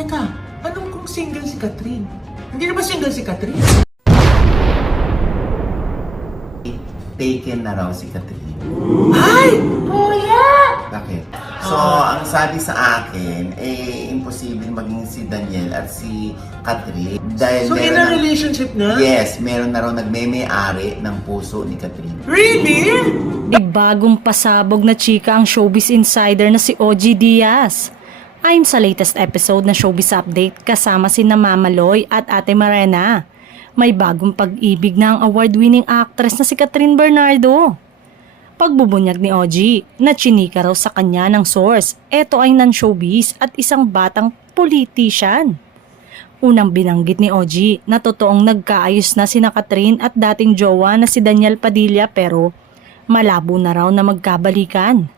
Teka, anong kung single si Catherine? Hindi na ba single si Catherine? Taken na raw si Catherine. Ay! Kuya! Bakit? So, ang sabi sa akin, imposible maging si Daniel at si Catherine. Dahil So, in a relationship na? Yes, meron na raw nagmeme-ari ng puso ni Catherine. Really? Bagong pasabog na chika ang showbiz insider na si OG Diaz. Ayon sa latest episode na Showbiz Update kasama si Mama Loy at Ate Marena, may bagong pag-ibig na ang award-winning actress na si Catherine Bernardo. Pagbubunyag ni OG na chinika raw sa kanya ng source, eto ay non-showbiz at isang batang politician. Unang binanggit ni OG na totoong nagkaayos na sina Catherine at dating jowa na si Daniel Padilla pero malabo na raw na magkabalikan.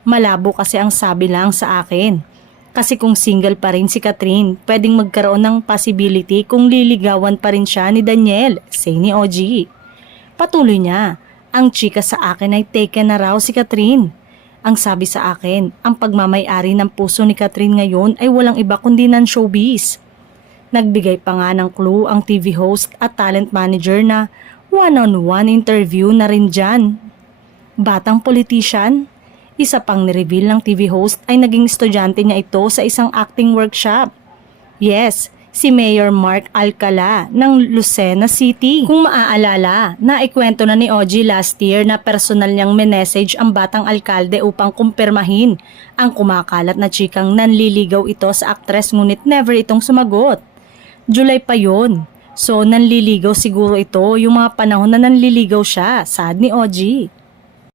Malabo kasi ang sabi lang sa akin. Kasi kung single pa rin si Catherine, pwedeng magkaroon ng possibility kung liligawan pa rin siya ni Daniel, say ni OG. Patuloy niya, ang chika sa akin ay taken na raw si Catherine. Ang sabi sa akin, ang pagmamay-ari ng puso ni Catherine ngayon ay walang iba kundi ng showbiz. Nagbigay pa nga ng clue ang TV host at talent manager na one-on-one interview na rin dyan. Batang politician? Isa pang nireveal ng TV host ay naging estudyante niya ito sa isang acting workshop. Yes, si Mayor Mark Alcala ng Lucena City. Kung maaalala, naikwento na ni OG last year na personal niyang minessage ang batang alkalde upang kumpirmahin ang kumakalat na chikang nanliligaw ito sa aktres ngunit never itong sumagot. July pa yon. So nanliligaw siguro ito yung mga panahon na nanliligaw siya, saad ni OG.